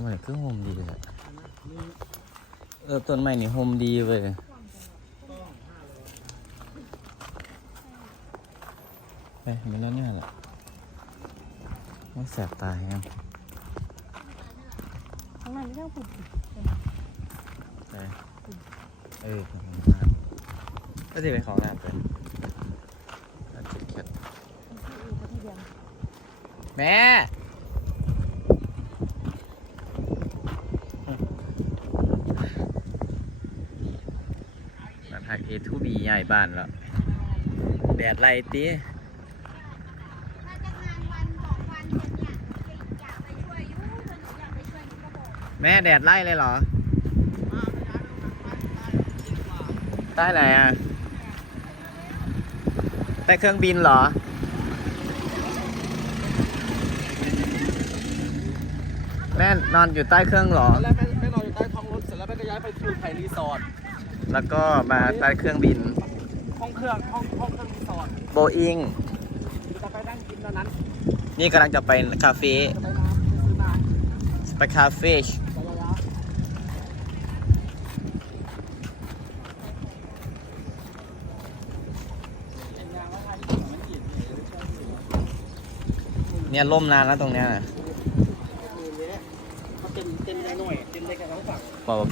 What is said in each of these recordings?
เอามาคือโฮมดีเลยเออต้นไม้นี่โฮมดีเว้ยไปไม่นั่นเนี่ยแหละมันแสบตาครับข้างในไม่ต้องผุดไปเออขอบคุณมากก็จะไปของน้ำไปน่าจะเข็ดแม่ มาทางเอทูบีใหญ่บ้านแล้ว แดดไล่ตีแม่แดดไล่เลยเหรอใต้ไหนอะใต้เครื่องบินเหรอ แม่นอนอยู่ใต้เครื่องเหรอ แล้วแม่แม่นอนอยู่ใต้ท้องรถเสร็จแล้วแม่ก็ย้ายไปคิวไทยรีสอร์ท แล้วก็มาใต้เครื่องบิน ห้องเครื่องห้องห้องเครื่องรีสอร์ทโบอิง จะไปนั่งกินตอนนั้นนี่กำลังจะไปคาเฟ่จะไปน้ำไปซื้อน้ำไปคาเฟ่จะระยะเนี่ยล่มนานแล้วตรงเนี้ยน่ะเขาเต็มเต็มหน่อยเต็มเลยแค่ทั้งฝั่งบอกว่า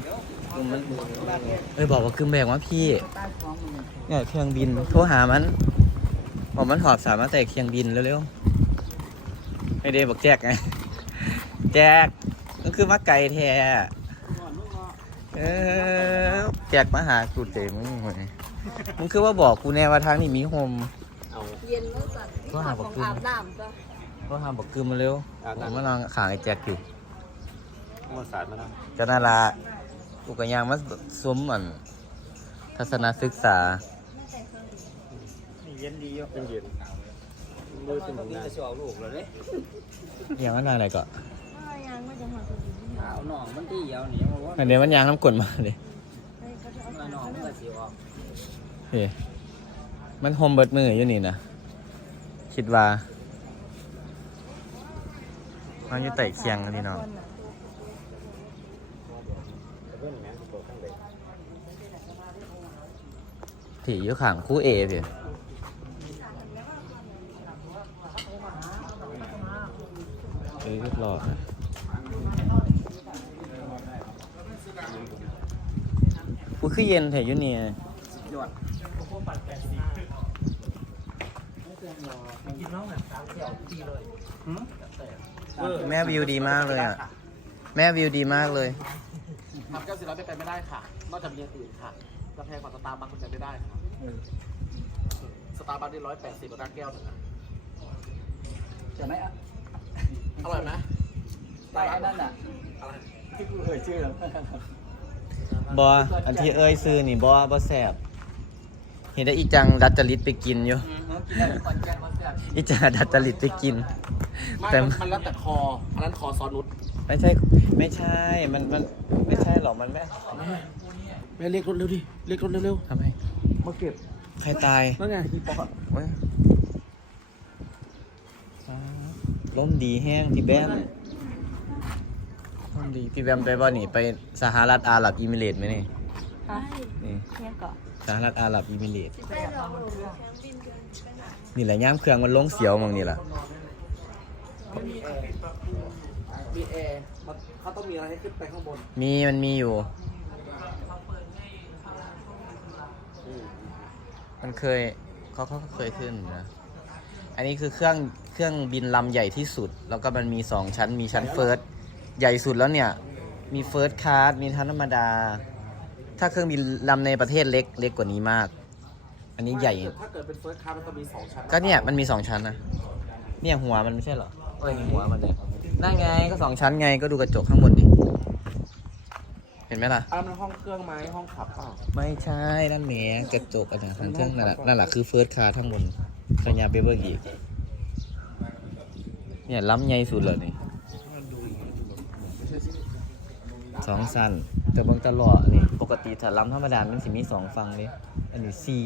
เอ้ยบอกว่ากึมแบกว่าพี่ใต้ท้องมันเนี่ยเครื่องบินโทรหามันบอกมันหอบสามารถแต่เครื่องบินเร็วๆไอเดย์บอกแจกไงแจกก็คือมาไก่แท้เออแจกมาหากูเจมึงเว้ยมึงคือว่าบอกกูแน่ว่าทางนี้มีโฮมเย็นแล้วสัตว์ก็หาบอกกึมอาบน้ำก็ก็หาบอกกึมมาเร็วผมมานอนขางไอ้แจกอยู่มาสาดมาแล้วจะนาลา อุกยางมาซุ้มอันทัศนศึกษาเย็นดีอะเป็นเย็นมือเป็นแบบนี้จะชอบลูกเลยเนี่ยอย่างนั้นอะไรก็ยังไม่จะหาตัวดีเอาหน่องมันที่เอาเหนียวมาว่าอันเนี้ยมันยางน้ำกลนมาเลยหน่องมันก็สีออกเฮ้มันโฮมเบิดมืออยู่นี่นะคิดว่ามันอยู่ไต่เคียงกันพี่น้อง ถี่อยู่ข้างคู่เอพี่เอ้ยหล่อนะกูคือเย็นแถอยู่นี่ยอดแม่วิวดีมากเลยอะ แม่วิวดีมากเลย ทำแก้วสีร้อยไปไม่ได้ค่ะ นอกจากมีอย่างอื่นค่ะจะแพงกว่าสตาร์บัคคุณจะไม่ได้ค่ะสตาร์บัคได้ร้อยแปดสิบกว่าแก้วหนึ่งอะจะไหมอะอร่อยไหมไปอันนั้นอะอะไรที่กูเอ่ยชื่อบออันที่เอ้ยซื้อนี่บอบอแสบเห็นได้อีจังดัดจริตไปกินอยู่น้องกินอะไรก่อนแกนมาเสียอีจังดัดจริตไปกิน ไม่แต่มันมันแล้วแต่คออันนั้นคอซอนุชไม่ใช่ ไม่ใช่ มัน มัน ไม่ใช่หรอก มันไม่แม่เรียกรถเร็วดิ เรียกรถเร็วทำไมๆ มาเก็บ ใครตายนั่นไงพี่ป๊อกอะเว้ยล้มดีแห้งพี่แบมล้มดี พี่แบมไปบ่นี่ไปสหรัฐอาหรับอิมิเรตส์ไหมนี่ฮะนี่ เนี่ยเกาะสหรัฐอาหรับอิมิเรตส์ไปอยากลองดูนี่แหละย่ามเครื่องมันลงเสียวมองนี่แหละมีแอร์มีแอร์มัน เขาต้องมีอะไรให้ขึ้นไปข้างบนมีมันมีอยู่มันเคยเขาเขาเคยขึ้นนะ อันนี้คือเครื่องเครื่องบินลำใหญ่ที่สุด แล้วก็มันมีสองชั้นมีชั้นเฟิร์สใหญ่สุดแล้วเนี่ย มีเฟิร์สคลาสมีชั้นธรรมดา ถ้าเครื่องบินลำในประเทศเล็กเล็กกว่านี้มาก อันนี้ใหญ่ ถ้าเกิดเป็นเฟิร์สคลาสมันจะมีสองชั้นก็เนี่ยมันมีสองชั้นนะเนี่ยหัวมันไม่ใช่เหรอเอ้ยหัวมันเลย นั่นไงก็สองชั้นไงก็ดูกระจกข้างบนดิ เห็นไหมล่ะอันนั้นห้องเครื่องไหมห้องขับเปล่าไม่ใช่นั่นแหมกระจกอาจารย์ทางเครื่องนั่นแหละนั่นแหละคือเฟิร์สคาร์ทั้งบนสัญญาเปเปอร์อีกเนี่ยล้ำใหญ่สุดเลยนี่สองสั้นแต่เบางตลอดนี่ปกติถ้าล้ำธรรมดามันสิมีสองฟังเลยอันนี้ซี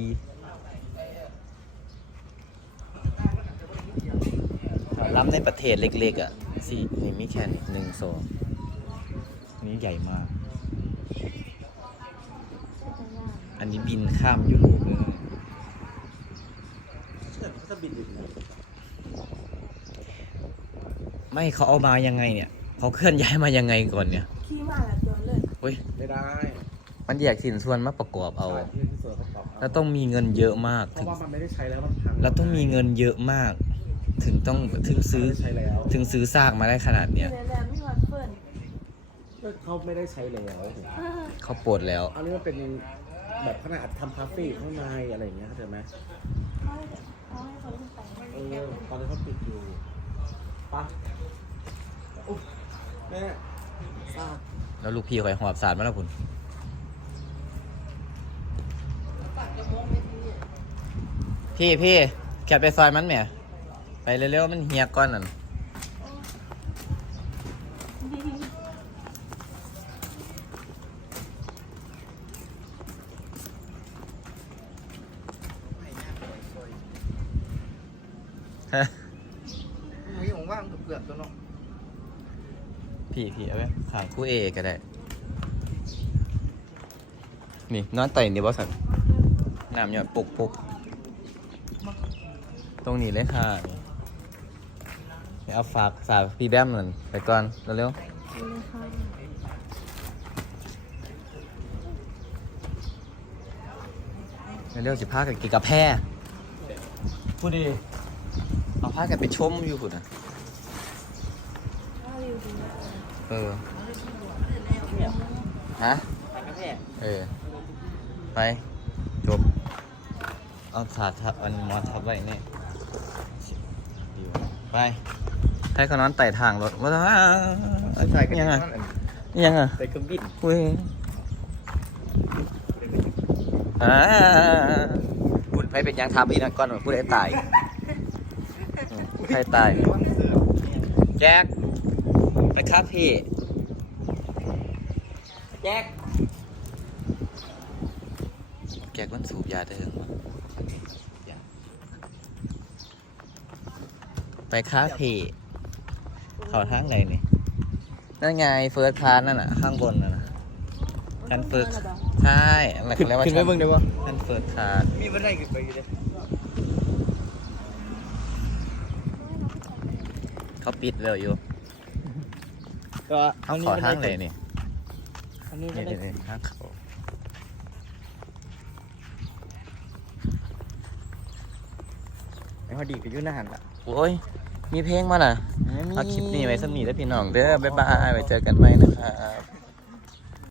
ถ้าล้ำในประเทศเล็กๆอะ สี่นี่มีแค่นี้หนึ่งสองอันนี้ใหญ่มาก อันนี้บินข้ามยุโรปเลยเชื่อเขาจะบินอยู่นะไม่เขาเอามายังไงเนี่ยเขาเคลื่อนย้ายมายังไงก่อนเนี่ยขี้มาละจนเลยเฮ้ยไม่ได้มันแยกสินส่วนมาประกอบเอาใช่ที่ที่เสือเขาตอบแล้วต้องมีเงินเยอะมากเพถึราะงว่ามันไม่ได้ใช้แล้วมันพังแล้วต้องมีเงินเยอะมาก ถึงต้องถึงซื้อไม่ได้ใช้แล้วถึงซื้อซากมาได้ขนาดเนี่เนี้ยยแหลมไม่วัดเฟิร์นเขาไม่ได้ใช้แล้วเขาปวดแล้ว อันนี้มันเป็นแบบขนาดทำคาเฟ่ข้างในอะไรอย่างเงี้ยเข้าใจไหมเขาให้เขาให้เขาขึ้นไปเออตอนนี้เขาปิดอยู่ปะอุ๊ยแม่ซากแล้วลูกพี่คอยหอบสารมาแล้วคุณพี่พี่แคทไปซอยมันแหม่ ไปเร็วๆมันเฮียก้อนนั่นฮะมีของว่างเกือบตัวเนาะพี่พี่เอาไว้ขางคู่เอก็ได้ นี่นอนไต่นี่บอสันน้ำหยอดปุกปุกตรงนี้เลยค่ะ นี่นี่เอาฝากฝากพี่แบมนั่นไปก่อนเร็วๆเร็วๆสิพากันกินกาแฟพูดดีเอาพากันไปชมอยู่พุ่นนะถ้าวิวดีมากเออฮะไปกระแทกเออไปจบเอาถาดทับอันมอสทับไว้นี่ดีว่ะไป ให้เขานอนไต่ทางรถว่ายังไงยังไงใส่เครื่องบินอุ้ยอ่าพูดไปเป็นยังทับอีนั่นก่อนพูดให้ตายอืมให้ตาย แจ็คไปครับพี่ แจ็คแกก็สูบยาได้ถึงวะไปคาเฟ่ เขาทางไหนนี่ นั่นไงเฟิร์สคลาสนั่นน่ะ ข้างบนน่ะนะชั้นเฟิร์สใช่อะไรเขาเรียกว่าขึ้นไปเบิ่งได้ปะชั้นเฟิร์สคลาสมีบันไดขึ้นไปอยู่เลยเขาปิดเร็วอยู่ก็เขาขอทางไหนนี่อันนี้นี่ไม่ได้นี่ทางเขาไอ้พอดีก็อยู่หน้าหันละโอ้ย มีเพลงมาล่ะเอาคลิปนี้ไว้สำนีแล้วพี่น้องเด้อบ๊ายบายไว้เจอกันใหม่นะครับ